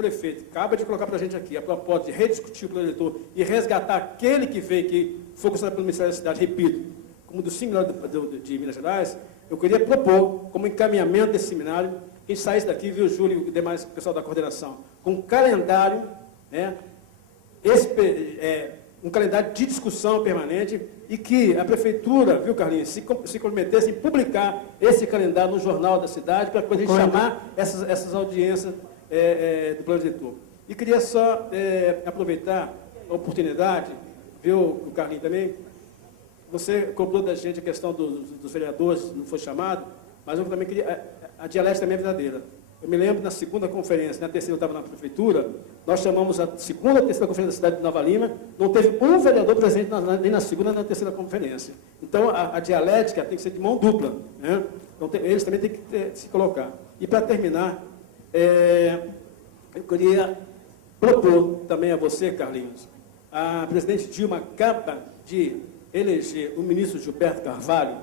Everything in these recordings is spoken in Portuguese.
prefeito acaba de colocar para a gente aqui a proposta de rediscutir o plano diretor e resgatar aquele que veio, que foi considerado pelo Ministério da Cidade, repito, como dos 5 melhores de Minas Gerais, eu queria propor, como encaminhamento desse seminário, que a gente saísse daqui, viu, Júlio e demais pessoal da coordenação, com um calendário, né, um calendário de discussão permanente e que a Prefeitura, viu, Carlinhos, se comprometesse em publicar esse calendário no Jornal da Cidade para poder chamar essas audiências do plano diretor. E queria só aproveitar a oportunidade, viu, o Carlinhos também, você cobrou da gente a questão dos vereadores, não foi chamado, mas eu também queria, a dialética também é verdadeira. Eu me lembro, na segunda conferência, na terceira eu estava na prefeitura, nós chamamos a segunda e terceira conferência da cidade de Nova Lima, não teve um vereador presente nem na segunda nem na terceira conferência. Então, a dialética tem que ser de mão dupla, né? Então, eles também têm que se colocar. E, para terminar, eu queria propor também a você, Carlinhos, a presidente Dilma acaba de eleger o ministro Gilberto Carvalho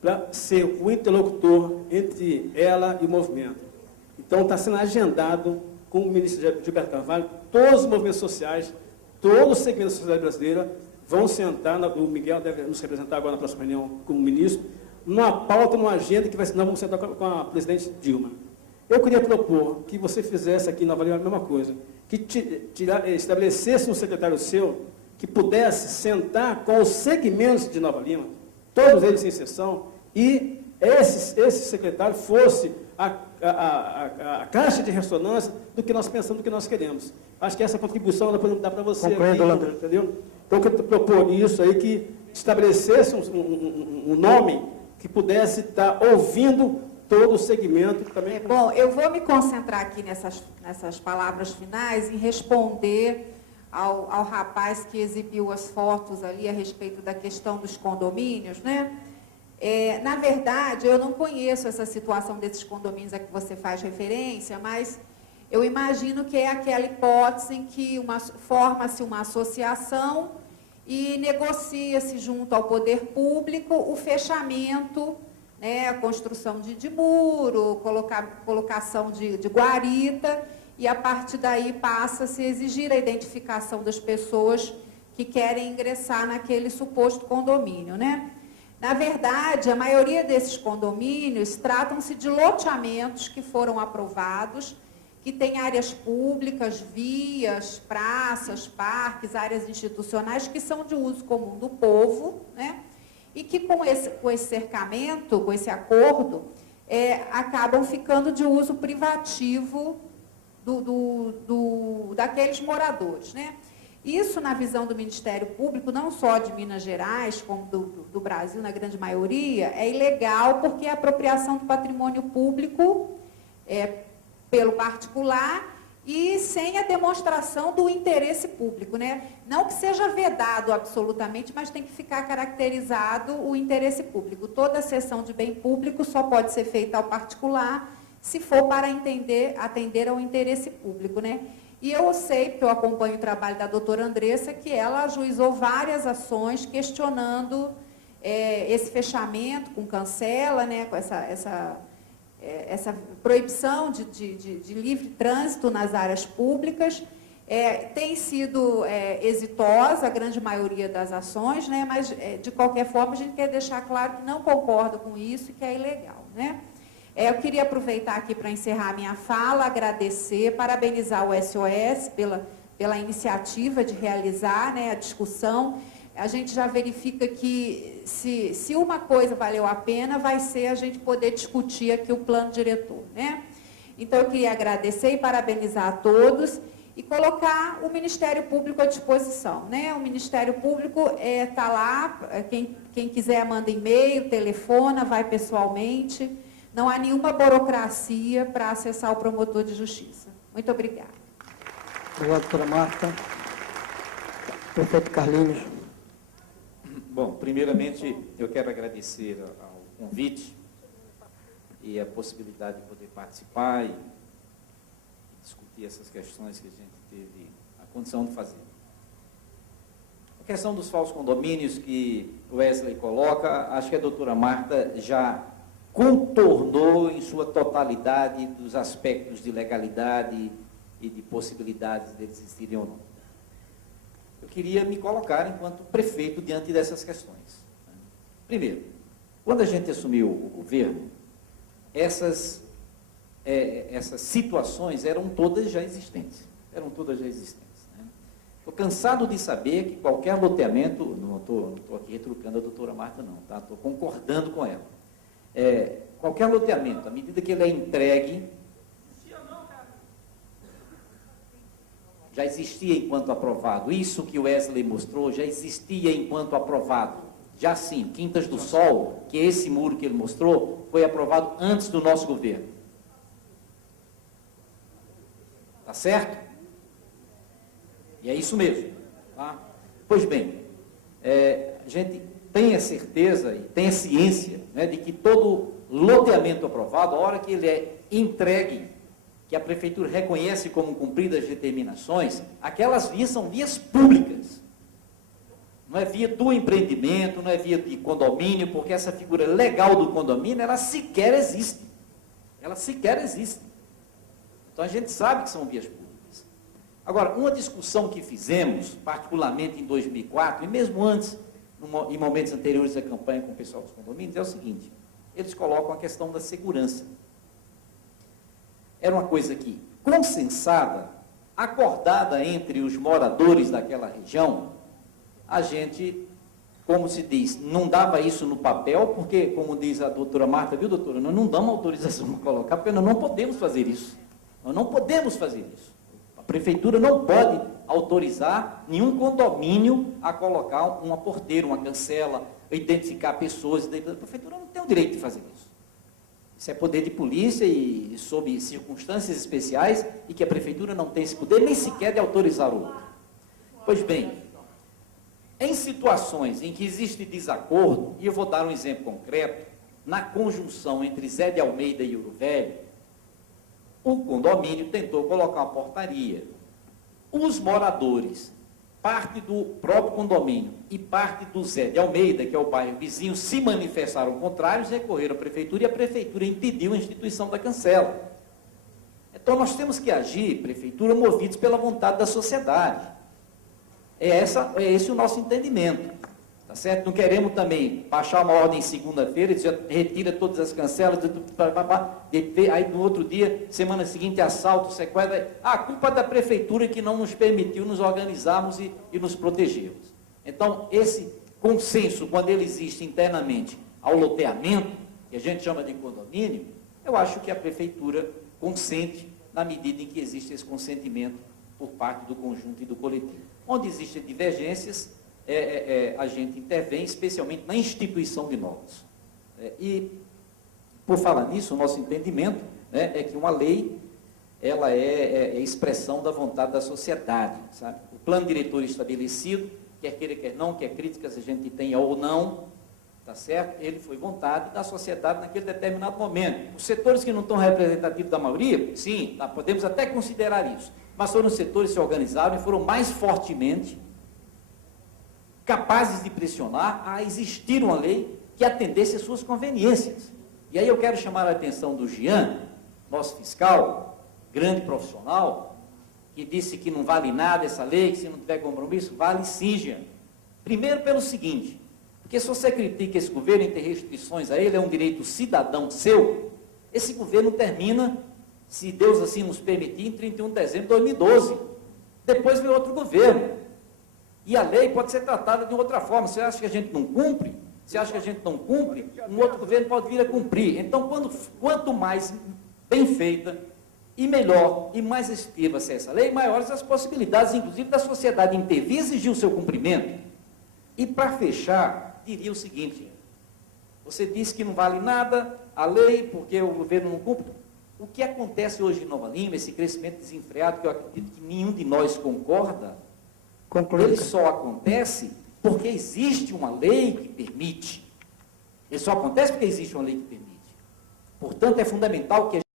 para ser o interlocutor entre ela e o movimento. Então, está sendo agendado com o ministro Gilberto Carvalho, todos os movimentos sociais, todos os segmentos da sociedade brasileira vão sentar, o Miguel deve nos representar agora na próxima reunião com o ministro, numa pauta, numa agenda que nós vamos sentar com a presidente Dilma. Eu queria propor que você fizesse aqui em Nova Lima a mesma coisa, que estabelecesse um secretário seu que pudesse sentar com os segmentos de Nova Lima, todos eles sem exceção, e esse secretário fosse a caixa de ressonância do que nós pensamos, do que nós queremos. Acho que essa contribuição nós podemos dar para você aqui, entendeu? Então, eu propor isso aí, que estabelecesse um nome que pudesse estar ouvindo todo o segmento também. Bom, eu vou me concentrar aqui nessas palavras finais em responder ao rapaz que exibiu as fotos ali a respeito da questão dos condomínios, né? Na verdade, eu não conheço essa situação desses condomínios a que você faz referência, mas eu imagino que é aquela hipótese em que forma-se uma associação e negocia-se junto ao poder público o fechamento, né, a construção de muro, colocação de guarita, e a partir daí passa-se a exigir a identificação das pessoas que querem ingressar naquele suposto condomínio, né? Na verdade, a maioria desses condomínios tratam-se de loteamentos que foram aprovados, que têm áreas públicas, vias, praças, parques, áreas institucionais que são de uso comum do povo, né? E que com esse cercamento, com esse acordo, acabam ficando de uso privativo daqueles moradores, né? Isso, na visão do Ministério Público, não só de Minas Gerais, como do Brasil, na grande maioria, é ilegal porque é apropriação do patrimônio público pelo particular e sem a demonstração do interesse público, né? Não que seja vedado absolutamente, mas tem que ficar caracterizado o interesse público. Toda cessão de bem público só pode ser feita ao particular se for para atender ao interesse público, né? E eu sei, porque eu acompanho o trabalho da doutora Andressa, que ela ajuizou várias ações questionando esse fechamento com cancela, né, com essa proibição de livre trânsito nas áreas públicas. Tem sido exitosa a grande maioria das ações, né, mas, de qualquer forma, a gente quer deixar claro que não concorda com isso e que é ilegal, né? Eu queria aproveitar aqui para encerrar a minha fala, agradecer, parabenizar o SOS pela iniciativa de realizar, né, a discussão. A gente já verifica que, se uma coisa valeu a pena, vai ser a gente poder discutir aqui o plano diretor, né? Então, eu queria agradecer e parabenizar a todos e colocar o Ministério Público à disposição, né? O Ministério Público está lá, quem quiser manda e-mail, telefona, vai pessoalmente. Não há nenhuma burocracia para acessar o promotor de justiça. Muito obrigada. Obrigado, doutora Marta. Prefeito Carlinhos. Bom, primeiramente, eu quero agradecer ao convite e a possibilidade de poder participar e discutir essas questões que a gente teve a condição de fazer. A questão dos falsos condomínios que o Wesley coloca, acho que a doutora Marta já contornou em sua totalidade dos aspectos de legalidade e de possibilidades deles existirem ou não. Eu queria me colocar enquanto prefeito diante dessas questões. Primeiro, quando a gente assumiu o governo, essas situações eram todas já existentes. Estou cansado de saber que qualquer loteamento, não estou aqui retrucando a doutora Marta não, tá? Estou concordando com ela. Qualquer loteamento, à medida que ele é entregue, já existia enquanto aprovado. Isso que o Wesley mostrou já existia enquanto aprovado. Já sim, Quintas do Sol, que é esse muro que ele mostrou, foi aprovado antes do nosso governo. Tá certo? E é isso mesmo. Tá? Pois bem, a gente tem a certeza e tem a ciência, né, de que todo loteamento aprovado, a hora que ele é entregue, que a prefeitura reconhece como cumpridas as determinações, aquelas vias são vias públicas. Não é via do empreendimento, não é via de condomínio, porque essa figura legal do condomínio, ela sequer existe. Então, a gente sabe que são vias públicas. Agora, uma discussão que fizemos, particularmente em 2004, e mesmo antes, em momentos anteriores à campanha com o pessoal dos condomínios, é o seguinte: eles colocam a questão da segurança. Era uma coisa que, consensada, acordada entre os moradores daquela região, a gente, como se diz, não dava isso no papel, porque, como diz a doutora Marta, viu, doutora, nós não damos autorização para colocar, porque nós não podemos fazer isso. A prefeitura não pode autorizar nenhum condomínio a colocar uma porteira, uma cancela, identificar pessoas. A prefeitura não tem o direito de fazer isso. Isso é poder de polícia e sob circunstâncias especiais, e que a prefeitura não tem esse poder nem sequer de autorizar o outro. Pois bem, em situações em que existe desacordo, e eu vou dar um exemplo concreto, na conjunção entre Zé de Almeida e Ouro Velho, o condomínio tentou colocar uma portaria. Os moradores, parte do próprio condomínio e parte do Zé de Almeida, que é o bairro vizinho, se manifestaram contrários, recorreram à prefeitura e a prefeitura impediu a instituição da cancela. Então, nós temos que agir, prefeitura, movidos pela vontade da sociedade. É esse o nosso entendimento, tá certo? Não queremos também baixar uma ordem segunda-feira e dizer, retira todas as cancelas, aí no outro dia, semana seguinte, assalto, sequestro, a culpa da prefeitura que não nos permitiu nos organizarmos e nos protegermos. Então, esse consenso, quando ele existe internamente ao loteamento, que a gente chama de condomínio, eu acho que a prefeitura consente na medida em que existe esse consentimento por parte do conjunto e do coletivo. Onde existem divergências, a gente intervém, especialmente na instituição de normas. E, por falar nisso, o nosso entendimento, né, é que uma lei, ela é expressão da vontade da sociedade, sabe? O plano diretor estabelecido, quer queira, quer não, quer críticas a gente tenha ou não, tá certo? Ele foi vontade da sociedade naquele determinado momento. Os setores que não estão representativos da maioria, sim, tá, podemos até considerar isso, mas foram os setores que se organizaram e foram mais fortemente capazes de pressionar a existir uma lei que atendesse às suas conveniências. E aí eu quero chamar a atenção do Jean, nosso fiscal, grande profissional, que disse que não vale nada essa lei, que se não tiver compromisso, vale sim, Jean. Primeiro pelo seguinte, porque se você critica esse governo e tem restrições a ele, é um direito cidadão seu, esse governo termina, se Deus assim nos permitir, em 31 de dezembro de 2012. Depois vem outro governo. E a lei pode ser tratada de outra forma. Você acha que a gente não cumpre? Um outro governo pode vir a cumprir. Então, quanto mais bem feita, e melhor, e mais efetiva ser essa lei, maiores as possibilidades, inclusive, da sociedade intervir e exigir o seu cumprimento. E, para fechar, diria o seguinte: você disse que não vale nada a lei, porque o governo não cumpre. O que acontece hoje em Nova Lima, esse crescimento desenfreado, que eu acredito que nenhum de nós concorda, ele só acontece porque existe uma lei que permite. Ele só acontece porque existe uma lei que permite. Portanto, é fundamental que a